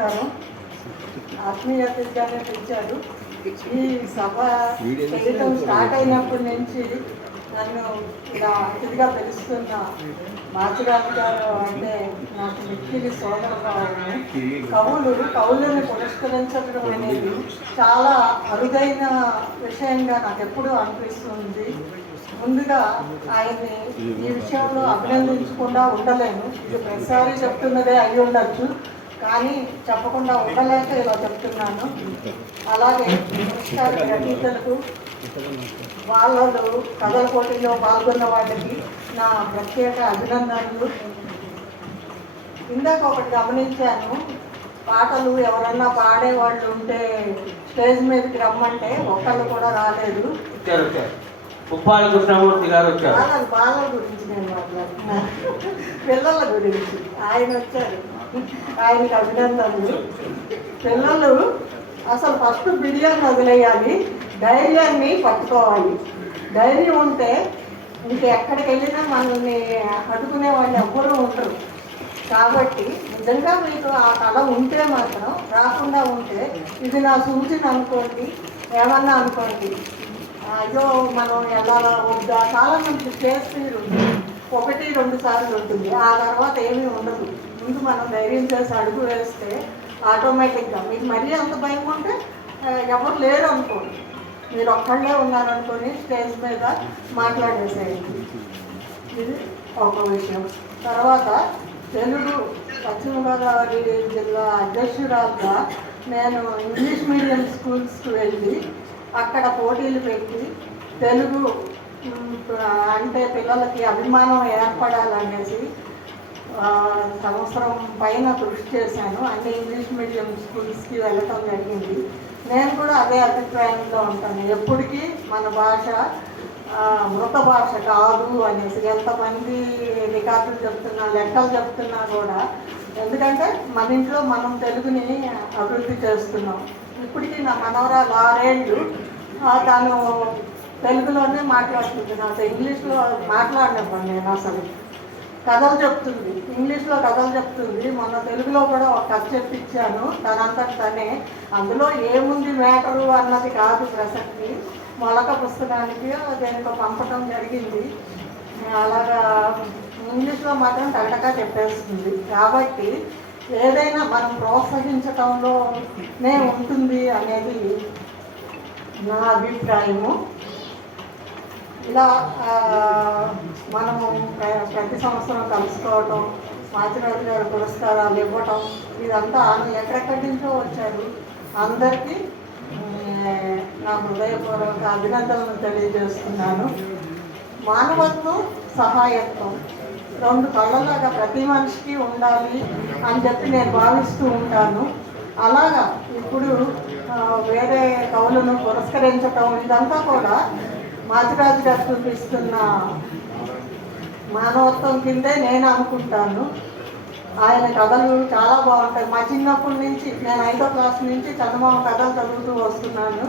నమస్కారం. ఆత్మీయతగానే పిలిచారు. ఈ సభ చేయటం స్టార్ట్ అయినప్పటి నుంచి నన్ను ఇలా అతిథిగా పిలుస్తున్న మాచిరాజు గారు అంటే నాకు మిక్కిలి సోదరులు. కవులను పురస్కరించడం అనేది చాలా అరుదైన విషయంగా నాకు ఎప్పుడూ అనిపిస్తుంది. ముందుగా ఆయన్ని ఈ విషయంలో అభినందించకుండా ఉండలేను. ఇది ప్రతిసారి చెప్తున్నదే అయి ఉండొచ్చు, కానీ చెప్పకుండా ఉండలేక ఇలా చెప్తున్నాను. అలాగే పురస్కార గ్రహీతలకు, వాళ్ళు కథల పోటీలో పాల్గొన్న వాళ్ళకి నా ప్రత్యేక అభినందనలు. ఇందాక ఒకటి గమనించాను, పాటలు ఎవరన్నా పాడేవాళ్ళు ఉంటే స్టేజ్ మీదకి రమ్మంటే ఒకళ్ళు కూడా రాలేదు. ఉప్పాల కృష్ణమూర్తి గారు వచ్చారు. బాలల గురించి నేను మాట్లాడుతున్నాను, పిల్లల గురించి. ఆయన వచ్చారు, ఆయనకి అభినందనలు. పిల్లలు అసలు ఫస్ట్ బిర్యానీ వదిలేయాలి, ధైర్యాన్ని పట్టుకోవాలి. ధైర్యం ఉంటే ఇంకెక్కడికి వెళ్ళినా మనల్ని అడ్డుకునే వాళ్ళు ఎవ్వరూ ఉండరు. కాబట్టి నిజంగా మీకు ఆ కళ ఉంటే మాత్రం, రాకుండా ఉంటే ఇది నా సూచన అనుకోండి, ఏమన్నా అనుకోండి. అయ్యో మనం వెళ్ళాలా వద్దా, చాలామంది చేసి 1-2 సార్లు ఉంటుంది, ఆ తర్వాత ఏమీ ఉండదు. ముందు మనం ధైర్యం చేసి అడుగు వేస్తే ఆటోమేటిక్గా మీకు మరీ అంత భయం ఉంటే ఎవరు లేరు అనుకోండి, మీరు ఒక్కళ్ళే ఉన్నారనుకొని స్టేజ్ మీద మాట్లాడేసేయండి. ఇది ఒక విషయం. తర్వాత తెలుగు పశ్చిమ గోదావరి జిల్లా అధ్యక్షురాలుగా నేను ఇంగ్లీష్ మీడియం స్కూల్స్కి వెళ్ళి అక్కడ పోటీలు పెట్టి తెలుగు అంటే పిల్లలకి అభిమానం ఏర్పడాలనేసి సంవత్సరం పైన కృషి చేశాను. అన్ని ఇంగ్లీష్ మీడియం స్కూల్స్కి వెళ్ళటం జరిగింది. నేను కూడా అదే అభిప్రాయంలో ఉంటాను, ఎప్పటికీ మన భాష మృత భాష కాదు అనేసి. ఎంతమంది రికార్డులు చెప్తున్నా, లెక్కలు చెప్తున్నా కూడా, ఎందుకంటే మన ఇంట్లో మనం తెలుగుని అభివృద్ధి చేస్తున్నాం. ఇప్పటికీ నా మనవరాలు 6 ఏళ్ళు తను తెలుగులోనే మాట్లాడుతుంది. నాతో ఇంగ్లీష్లో మాట్లాడినప్పుడు నేను అసలు కథలు చెప్తుంది, ఇంగ్లీష్లో కథలు చెప్తుంది. మొన్న తెలుగులో కూడా ఒక కథ చెప్పించాను తనంతట తనే. అందులో ఏముంది మ్యాటరు అన్నది కాదు ప్రసక్తి, మొలక పుస్తకానికి దేనికో పంపటం జరిగింది. అలాగా ఇంగ్లీష్లో మాత్రం టకటకా చెప్పేస్తుంది. కాబట్టి ఏదైనా మనం ప్రోత్సహించటంలోనే ఉంటుంది అనేది నా అభిప్రాయము. ఇలా మనము ప్రతి సంవత్సరం కలుసుకోవటం, మాచిరాజు గారు పురస్కారాలు ఇవ్వటం, ఇదంతా ఎక్కడెక్కడి నుంచో వచ్చారు. అందరికీ నా హృదయపూర్వక అభినందనలు తెలియజేస్తున్నాను. మానవత్వం, సహాయత్వం 2 కళ్ళలాగా ప్రతి మనిషికి ఉండాలి అని చెప్పి నేను భావిస్తూ ఉంటాను. అలాగా ఇప్పుడు వేరే కవులను పురస్కరించటం ఇదంతా కూడా మాచిరాజు గారు చూపిస్తున్న మానవత్వం కిందే నేను అనుకుంటాను. ఆయన కథలు చాలా బాగుంటాయి. మా చిన్నప్పటి నుంచి, నేను 5వ క్లాస్ నుంచి చందమామ కథలు చదువుతూ వస్తున్నాను.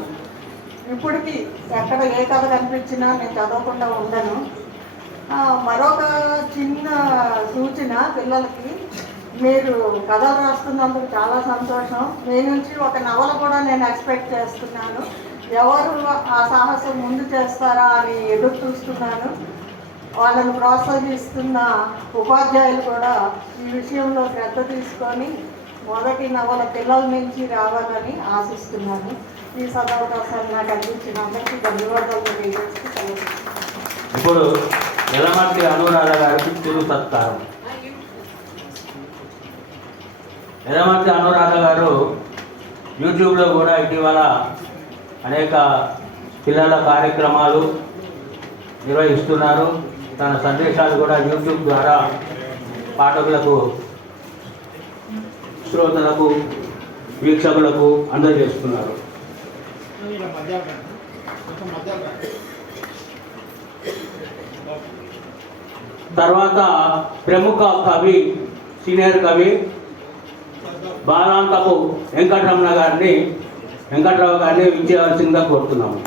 ఇప్పటికీ ఎక్కడ ఏ కథ కనిపించినా నేను చదవకుండా ఉండను. మరొక చిన్న సూచన పిల్లలకి, మీరు కథలు రాస్తున్నందుకు చాలా సంతోషం. మీ నుంచి ఒక నవల కూడా నేను ఎక్స్పెక్ట్ చేస్తున్నాను. ఎవరు ఆ సాహసం ముందు చేస్తారా అని ఎదురు చూస్తున్నాను. వాళ్ళని ప్రోత్సహిస్తున్న ఉపాధ్యాయులు కూడా ఈ విషయంలో శ్రద్ధ తీసుకొని మొదటి నవల పిల్లల నుంచి రావాలని ఆశిస్తున్నాను. ఈ సదవకాశాన్ని నాకు అందించిన అందరికీ ధన్యవాదాలు తెలియజేస్తూ ఇప్పుడు యలమర్తి అనురాధ గారికి చిరు సత్కారం. యలమర్తి అనురాధ గారు యూట్యూబ్లో కూడా ఇటీవల అనేక పిల్లల కార్యక్రమాలు నిర్వహిస్తున్నారు. తన సందేశాలు కూడా యూట్యూబ్ ద్వారా పాఠకులకు, శ్రోతలకు, వీక్షకులకు అందజేస్తున్నారు. తర్వాత ప్రముఖ కవి, సీనియర్ కవి బాలాంతపు వెంకటరావు గారిని విచ్చేయవలసిందిగా కోరుతున్నాము.